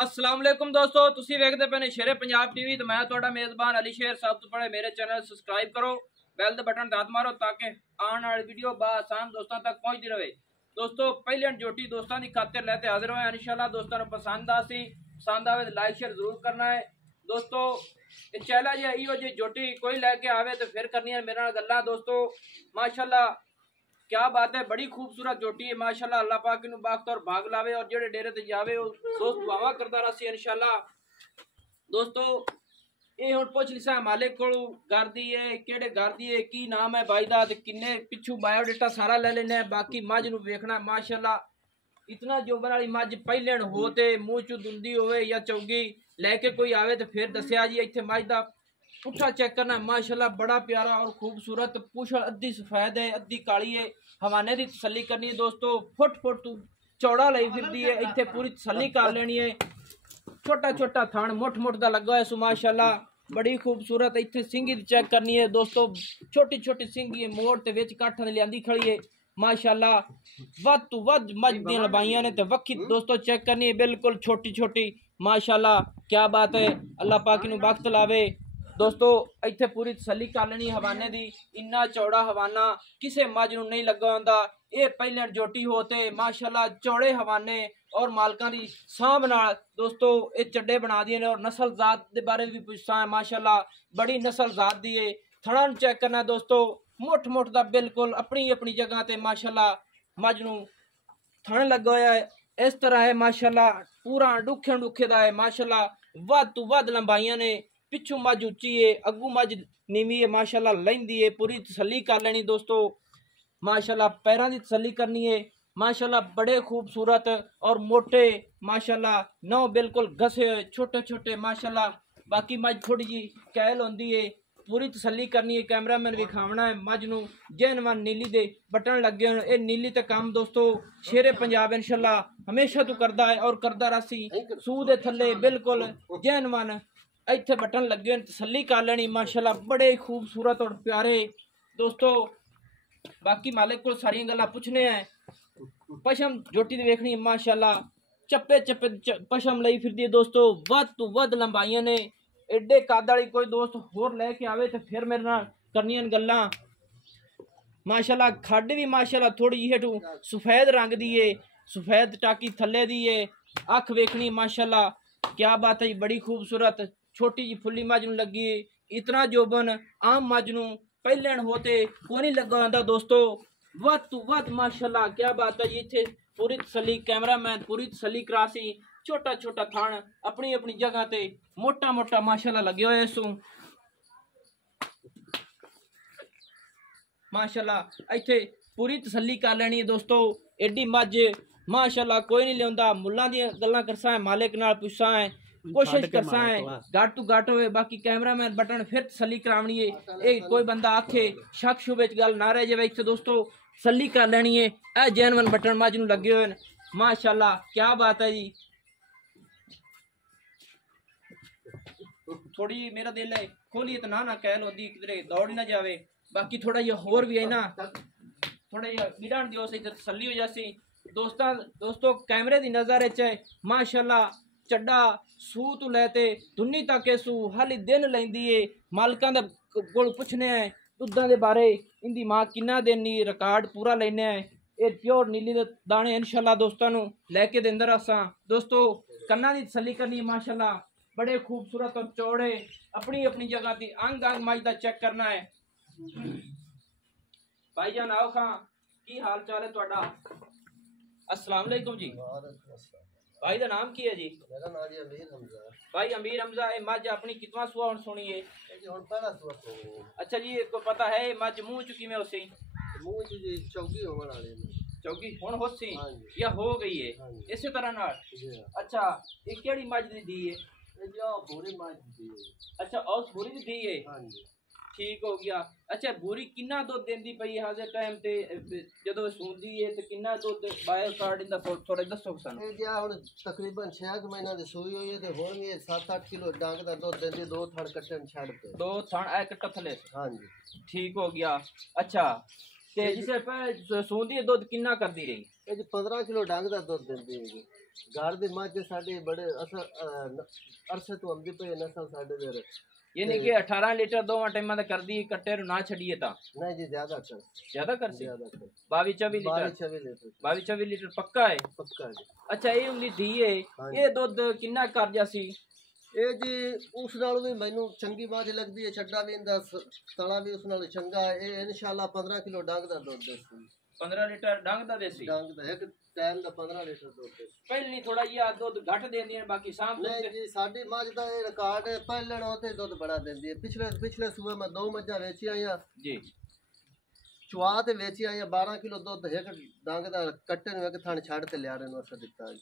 अस्सलाम वालेकुम दोस्तों, तुसी वेखदे पे ने शेरे पंजाब टीवी ते मैं तुहाडा मेजबान अली शेर। सब तो पहले मेरे चैनल सब्सक्राइब करो, बैल दे बटन दात मारो ताकि आने वाली वीडियो आसान दोस्तों तक पहुंचती रहे। दोस्तों पहले जोटी दोस्तों की खातिर लेते हाजिर हुए इंशाल्लाह। दोस्तों पसंद आवे तो लाइक शेयर जरूर करना है। दोस्तों चैलेंज है इो जी जोटी कोई लैके आवे तो फिर करनी है मेरे नाल गल्लां। दोस्तों माशाल्लाह क्या बात है, बड़ी खूबसूरत जोटी है माशाल्लाह। अल्लाह पाक इन्हू बाख्त और भाग लावे और जेड़े डेरे ते जावे दोस्त दुआवां करदा रसी इंशाल्लाह। दोस्तों ये हुण पुछ लिसा मालिक को घर दी है केड़े घर दी है की नाम है भाई दा ते किन्ने पिछू बायोडाटा सारा ले लेने। बाकी मझ नू वेखना माशाल्लाह इतना जोबन वाली मझ पहले हो ते मुंह चू दुंदी होवे या चौगी लैके कोई आवे तो फिर दस्या जी। इत्थे मझ दा पुट्ठा चेक करना माशाल्लाह बड़ा प्यारा और खूबसूरत। पुछ अद्धी सफेद है अद्धी काली है। हवाने की तसली करनी है दोस्तों। फुट फुट तू चौड़ा लाई फिरदी है, इत्थे पूरी तसली कर लेनी है। छोटा छोटा थान मुठ मुठ दा लगा है सु माशाल्लाह बड़ी खूबसूरत। इत्थे सिंगी दी चेक करनी है दोस्तों। छोटी छोटी सिंगी मोड़ ते विच काठा दे लियांदी खड़ी है माशाल्लाह। वध तू वध मझ दियां लबाइयां ने ते वक्खी दोस्तों चेक करनी है बिल्कुल छोटी छोटी माशाल्लाह। क्या बात है, अल्लाह पाक नू बख्त लावे। दोस्तों इत्थे पूरी तसली कर लेनी हवाने दी। इन्ना चौड़ा हवाना किसे मझ नू नहीं लगा हुंदा। ये पहले जोटी होते माशाल्लाह चौड़े हवाने और मालकां दी सांभ नाल दोस्तों ये चड्डे बना दिए ने। और नस्ल जात दे बारे भी पुछसा है माशाल्लाह बड़ी नस्ल जात दी है। थणा नू चेक करना दोस्तों मुठ मुठ दा बिल्कुल अपनी अपनी जगह ते माशाल्लाह मझ नू थण लगा होया है। इस तरह है माशाल्लाह पूरा डुखे डुखे दा है माशाल्लाह। वध तू वध लंबाइयां ने। पिछू मझ उच्ची है अगू मझ नीवी है माशाल्लाह लैंदी है। पूरी तसली कर लेनी दोस्तों माशाल्लाह। पैरों की तसली करनी है माशाल्लाह। बड़े खूबसूरत और मोटे माशाल्लाह नौ बिल्कुल घसे हुए छोटे छोटे माशाल्लाह। बाकी मझ थोड़ी जी कैल होंदी है। पूरी तसली करनी है। कैमरामैन विखावना है मझ नू जैन वन नीली दे बटन लगे हुए। ये नीली ते काम दोस्तों शेरे पंजाब इंशाल्लाह हमेशा तो करदा है और करदा रसी। सूह दे थल्ले बिल्कुल जैन वन इत्थे बटन लगे तसली कर लेनी माशाल्लाह। बड़े खूबसूरत और प्यारे दोस्तों। बाकी मालिक को सारी गल्लां पुछने हैं। पशम जोटी दी वेखनी माशाल्लाह चप्पे चप्पे पशम लई फिरदी है दोस्तों। वध तू वध लंबाइयां ने। एडे कद वाली कोई दोस्त होर लेके आवे तो फिर मेरे नाल करनियां गल्लां माशाल्लाह। खड्ड भी माशाल्लाह थोड़ी हेठू सफेद रंग दी है, सफेद टाकी थल्ले दी है। अख वेखनी माशाल्लाह क्या बात है, बड़ी खूबसूरत छोटी जी फुल्ली मझ नू लगी। इतना जोबन आम मझ नू पहले होते को नहीं लगा होंदा दोस्तों। वध तू वध माशाल्लाह क्या बात है जी। इत्थे पूरी तसली कैमरामैन पूरी तसली करासी। छोटा छोटा थान अपनी अपनी जगह ते मोटा मोटा माशाल्लाह लगे हुए सू माशाल्लाह। इत्थे पूरी तसली कर लेनी है दोस्तों। एडी मझ माशाल्लाह कोई नहीं लिया। मुल्लां दी गल्लां करसा है मालिक नाल पुछसा है कोशिश करसा है घट तू घट होवे। बाकी कैमरामैन बटन फिर तसली करावनी है। ये कोई बंदा आखे शक शुबे च गल ना रह जाए। इत्थे दोस्तों तसली कर लेनी है। ए जैनवन बटन मझ नू लगे हुए माशाल्लाह क्या बात है जी। थोड़ी मेरा दिल है खोलिए तो ना कैल होती किधरे दौड़ ना जावे। बाकी थोड़ा ये होर भी है ना थोड़ा ये मिडान दियो से तसली हो जासी दोस्तों। कैमरे की नजर है माशाल्लाह चड्डा सूह तू लैते दुन्नी तक सू हाली दिन लैंदी है। मालकां दे कोल पुछने हैं दुद्धां दे बारे इंदी मां किन्ना दिन नी रिकॉर्ड पूरा लेने हैं। ये प्योर नीली दे दाने इंशाल्लाह दोस्तों नू लैके देंदा रहां दोस्तों। कन्ना दी तसली करनी माशाल्लाह बड़े खूबसूरत और चौड़े अपनी अपनी जगह थी। अंग अंग मझ दा चेक करना है। भाईजान आओ खां की हाल चाल है तुहाडा? अस्सलाम वालेकुम जी। भाई दा नाम की है जी? मेरा नाम जी अमीर हमजा। भाई अमीर हमजा ए मझ अपनी कितना सुआ हुण सुनी है? हुण पहला सुआ सुनी। अच्छा जी को पता है मझ मुंह चुकी में उसी मुंह च जी चौकी होवन वाली चौकी हुण होसी या हो गई है इसी तरह नाल। अच्छा ये केड़ी मझ दी है? जो पूरी मझ दी है। अच्छा और पूरी दी है। हां जी ठीक हो गया। अच्छा बुरी किन्ना दुध देंदी पई है हाजे टाइम ते जदों सूंदी है ते किन्ना दुध बायो कार्ड इंदा थोड़ा दसो सन। ए जा हुण तकरीबन 6 महीना दी सूई हुई है ते हुण ये 7-8 किलो डांग दा दुध देंदी। दो थण कट्टन छड़ पे दो थण ए कट्टा थले। हां जी ठीक हो गया। अच्छा ते जिसे पे सूंदी दुध किन्ना करदी रही? ਇਹ ਜੀ 15 ਕਿਲੋ ਡੰਗ ਦਾ ਦੁੱਧ ਦਿੰਦੀ ਹੈ ਜੀ। ਘਰ ਦੀ ਮੱਝ ਸਾਡੇ ਬੜੇ ਅਰਸੇ ਤੋਂ ਆਉਂਦੀ ਪਈ ਨਸਲ ਸਾਡੇ ਦੇ। यानी कि 18 लीटर दो टाइम ਦਾ ਕਰਦੀ ਕੱਟੇ ਨੂੰ ਨਾ ਛੱਡੀਏ ਤਾਂ नहीं जी ज्यादा कर ਕਰਦੀ ज्यादा कर 22-24 ਲੀਟਰ 22-26 लीटर 22-24 ਲੀਟਰ ਪੱਕਾ ਹੈ। पक्का जी। ਅੱਛਾ ਇਹ ਹੁੰਦੀ ਧੀ ਹੈ, ਇਹ ਦੁੱਧ ਕਿੰਨਾ ਕਰ ਜਾ ਸੀ? ਇਹ ਜੀ ਉਸ ਨਾਲ ਵੀ ਮੈਨੂੰ ਚੰਗੀ ਮੱਝ ਲੱਗਦੀ ਹੈ, ਛੱਡਾ ਵੀ ਇਹਦਾ ਤਲਾ ਵੀ ਉਸ ਨਾਲ ਚੰਗਾ ਹੈ। ਇਹ ਇਨਸ਼ਾਅੱਲਾ 15 ਕਿਲੋ ਡੰਗ ਦਾ ਦੁੱਧ ਦੇਸੀ। 15 ਲੀਟਰ ਡੰਗ ਦਾ ਦੇਸੀ ਡੰਗ ਦਾ ਇੱਕ ਟਾਈਮ ਦਾ 15 ਲੀਟਰ ਦੁੱਧ ਦੇਸੀ। ਪਹਿਲੀ ਥੋੜਾ ਜਿਹਾ ਦੁੱਧ ਘੱਟ ਦਿੰਦੀਆਂ ਬਾਕੀ ਸਾਂਭ ਨਹੀਂ ਜੀ ਸਾਡੀ ਮੱਝ ਦਾ ਇਹ ਰਿਕਾਰਡ ਹੈ, ਪਹਿਲਣ ਉਥੇ ਦੁੱਧ ਬੜਾ ਦਿੰਦੀ ਹੈ। ਪਿਛਲੇ ਸੂਬੇ ਮੈਂ 2 ਮੱਝਾਂ ਵੇਚੀਆਂ ਆ ਜੀ, ਚੁਆ ਤੇ ਵੇਚੀਆਂ ਆ। 12 ਕਿਲੋ ਦੁੱਧ ਇੱਕ ਡੰਗ ਦਾ ਕੱਟੇ ਨੂੰ ਇੱਕ ਥਣ ਛੱਡ ਤੇ ਲਿਆ ਨੂੰ ਅਸਰ ਦਿੱਤਾ ਜੀ।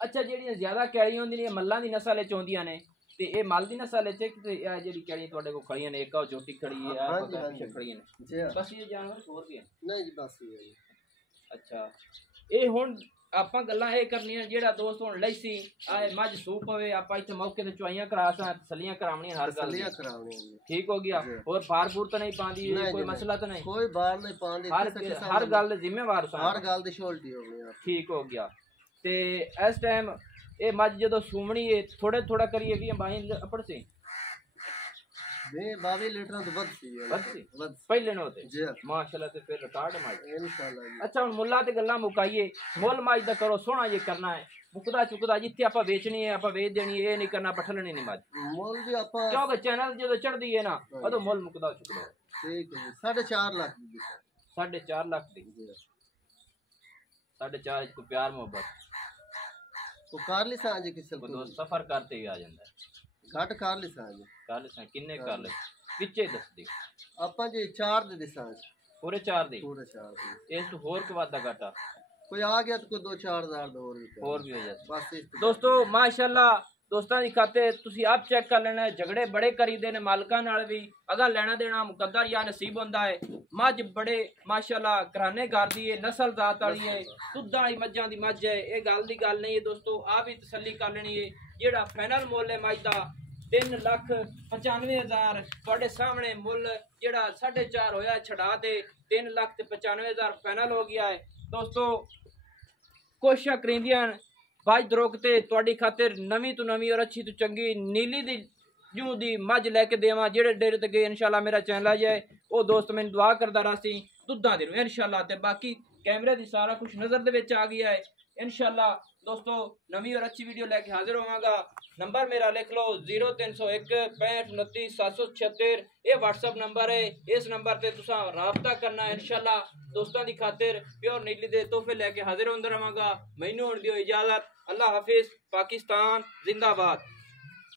ਅੱਛਾ ਜਿਹੜੀਆਂ ਜ਼ਿਆਦਾ ਕੈਰੀਆਂ ਹੁੰਦੀਆਂ ਨੇ ਮੱਲਾਂ ਦੀ ਨਸਲ ਵਿੱਚ ਆਉਂਦੀਆਂ ਨੇ ਤੇ ਇਹ ਮੱਲ ਦੀ ਨਸਲ ਵਿੱਚ ਤੇ ਇਹ ਜਿਹੜੀ ਕੈਰੀਆਂ ਤੁਹਾਡੇ ਕੋਲ ਖੜੀਆਂ ਨੇ, ਇੱਕ ਉਹ ਛੋਟੀ ਖੜੀ ਹੈ ਆ ਪਿੱਛੇ ਖੜੀਆਂ ਨੇ ਜੀ ਬਸ ਇਹ ਜਾਨਵਰ ਹੋਰ ਵੀ ਹੈ? ਨਹੀਂ ਜੀ ਬਸ ਇਹ ਹੈ ਜੀ। ਅੱਛਾ ਇਹ ਹੁਣ ਆਪਾਂ ਗੱਲਾਂ ਇਹ ਕਰਨੀਆਂ ਜਿਹੜਾ ਦੋਸਤ ਹੁਣ ਲਈ ਸੀ ਆਏ ਮੱਝ ਸੂਪ ਪਵੇ ਆਪਾਂ ਇੱਥੇ ਮੌਕੇ ਤੇ ਚੁਆਈਆਂ ਕਰਾ ਸਾਂ ਤਸੱਲੀਆਂ ਕਰਾਉਣੀਆਂ ਹਰ ਗੱਲ ਦੀਆਂ ਕਰਾਉਣੀਆਂ ਠੀਕ ਹੋ ਗਿਆ। ਹੋਰ ਫਾਰਪੂਰ ਤਾਂ ਨਹੀਂ ਪਾਉਂਦੀ ਕੋਈ ਮਸਲਾ ਤਾਂ ਨਹੀਂ? ਕੋਈ ਬਾਹਰ ਨਹੀਂ ਪਾਉਂਦੀ, ਹਰ ਗੱਲ ਦੇ ਜ਼ਿੰਮੇਵਾਰ ਸਾਂ, ਹਰ ਗੱਲ ਦੀ ਸ਼ੋਲਟੀ ਹੋ ਗਈ ਠੀਕ ਹੋ ਗਿਆ। ਤੇ ਇਸ ਟਾਈਮ ਇਹ ਮੱਝ ਜਦੋਂ ਸੂਮਣੀ ਹੈ ਥੋੜਾ ਕਰੀਏ 20-22 ਅਪੜ ਸੀ 22 ਲੀਟਰ ਤੋਂ ਵੱਧ ਸੀ ਪਹਿਲੇ ਨੂੰ ਤੇ ਜੀ ਮਾਸ਼ਾਅੱਲਾ ਤੇ ਫਿਰ ਰਿਕਾਰਡ ਮੱਝ ਇਨਸ਼ਾਅੱਲਾ ਜੀ। ਅੱਛਾ ਹੁਣ ਮੁੱਲਾ ਤੇ ਗੱਲਾਂ ਮੁਕਾਈਏ, ਮੁੱਲ ਮੱਝ ਦਾ ਕਰੋ ਸੋਹਣਾ ਜੇ ਕਰਨਾ ਹੈ, ਮੁਕਦਾ ਚੁਕਦਾ ਜਿੱਥੇ ਆਪਾਂ ਵੇਚਣੀ ਹੈ ਆਪਾਂ ਵੇਚ ਦੇਣੀ ਹੈ, ਇਹ ਨਹੀਂ ਕਰਨਾ ਪਠਲਣੀ ਨਹੀਂ ਮੱਝ। ਮੁੱਲ ਜੀ ਆਪਾਂ ਕਿਉਂਕਿ ਚੈਨਲ ਜਦੋਂ ਚੜਦੀ ਹੈ ਨਾ ਉਦੋਂ ਮੁੱਲ ਮੁਕਦਾ ਚੁਕਦਾ ਠੀਕ ਹੈ 4.5 ਲੱਖ ਦੀ 4.5 ਲੱਖ ਦੀ 4.5 को प्यार मोहब्बत तो कार ली सां जी किसे को सफर करते ही आ ਜਾਂਦਾ ਹੈ। घट कार ली सां जी ਕਰ ਲੈ ਕਿੰਨੇ ਕਰ ਲੈ ਵਿੱਚੇ ਦੱਸ ਦੇ ਆਪਾਂ ਜੀ 4 ਦੇ ਦਿਸਾਂ ਪੂਰੇ 4 ਦੇ ਪੂਰੇ 4 ਦੇ ਇਸ ਤੋਂ ਹੋਰ ਕਿ ਵਾਦਾ ਘਾਟਾ ਕੋਈ ਆ ਗਿਆ ਤਾਂ ਕੋਈ 2-4 ਹਜ਼ਾਰ ਦਾ ਹੋਰ ਵੀ ਹੋ ਜਾਂਦਾ। ਬਸ ਇਸ ਦੋਸਤੋ ਮਾਸ਼ਾਅੱਲਾ ਦੋਸਤਾਂ ਦੀ ਖਾਤੇ ਤੁਸੀਂ ਆਪ ਚੈੱਕ ਕਰ ਲੈਣਾ, ਝਗੜੇ ਬੜੇ ਕਰੀਦੇ ਨੇ ਮਾਲਕਾਂ ਨਾਲ ਵੀ, ਅਗਾ ਲੈਣਾ ਦੇਣਾ ਮੁਕੱਦਰ ਜਾਂ ਨਸੀਬ ਹੁੰਦਾ ਹੈ। ਮੱਝ ਬੜੇ ਮਾਸ਼ਾਅੱਲਾ ਘਰਾਣੇ ਘਰ ਦੀ ਹੈ, ਨਸਲ ਜ਼ਾਤ ਵਾਲੀ ਹੈ, ਦੁੱਧਾਂ ਵਾਲੀ ਮੱਝਾਂ ਦੀ ਮੱਝ ਹੈ, ਇਹ ਗੱਲ ਦੀ ਗੱਲ ਨਹੀਂ ਹੈ ਦੋਸਤੋ, ਆਪ ਵੀ ਤਸੱਲੀ ਕਰ ਲੈਣੀ ਹੈ। ਜਿਹੜਾ ਫਾਈਨਲ ਮੁੱਲ ਹੈ ਮੱਝ ਦਾ 3,95,000 ਤੁਹਾਡੇ ਸਾਹਮਣੇ ਮੁੱਲ ਜਿਹੜਾ 4.5 ਹੋਇਆ ਛਡਾ ਤੇ 3,95,000 ਫਾਈਨਲ ਹੋ ਗਿਆ ਹੈ। ਦੋਸਤੋ ਕੋਸ਼ਿਸ਼ਾਂ ਕਰੀਂਦੀਆਂ ਬਾਜ ਦਰੋਕ ਤੇ ਤੁਹਾਡੀ ਖਾਤਰ ਨਵੀਂ ਤੋਂ ਨਵੀਂ ਔਰ ਅੱਛੀ ਤੋਂ ਚੰਗੀ ਨੀਲੀ ਦੀ ਜੂ ਦੀ ਮੱਝ ਲੈ ਕੇ ਦੇਵਾਂ। ਜਿਹੜੇ ਡੇਰੇ ਤੇ ਗਏ ਇਨਸ਼ਾਅੱਲਾ ਮੇਰਾ ਚੈਨਲ ਆ ਜਾਏ ਉਹ ਦੋਸਤ ਮੈਨੂੰ ਦੁਆ ਕਰਦਾ ਰਾਸੀ ਦੁੱਧਾਂ ਦੇ ਨੂੰ ਇਨਸ਼ਾਅੱਲਾ। ਤੇ ਬਾਕੀ ਕੈਮਰੇ ਦੀ ਸਾਰਾ ਕੁਝ ਨਜ਼ਰ ਦੇ ਵਿੱਚ ਆ ਗਿਆ ਹੈ ਇਨਸ਼ਾਅੱਲਾ। ਦੋਸਤੋ ਨਵੀਂ ਔਰ ਅੱਛੀ ਵੀਡੀਓ ਲੈ ਕੇ ਹਾਜ਼ਰ ਹੋਵਾਂਗਾ। ਨੰਬਰ ਮੇਰਾ ਲਿਖ ਲਓ 0301 65 29 776 ਇਹ WhatsApp ਨੰਬਰ ਹੈ। ਇਸ ਨੰਬਰ ਤੇ ਤੁਸੀਂ ਰਾਬਤਾ ਕਰਨਾ ਇਨਸ਼ਾਅੱਲਾ। ਦੋਸਤਾਂ ਦੀ ਖਾਤਰ ਪਿਓਰ ਨੀਲੀ ਦੇ ਤੋਹਫੇ ਲੈ ਕੇ ਹਾਜ਼ਰ ਹੁੰਦਾ ਰਹਾਂਗਾ। ਮੈਨੂੰ ਹੁਣ ਦਿਓ ਇਜਾਜ਼ਤ। अल्लाह हाफिज। पाकिस्तान जिंदाबाद।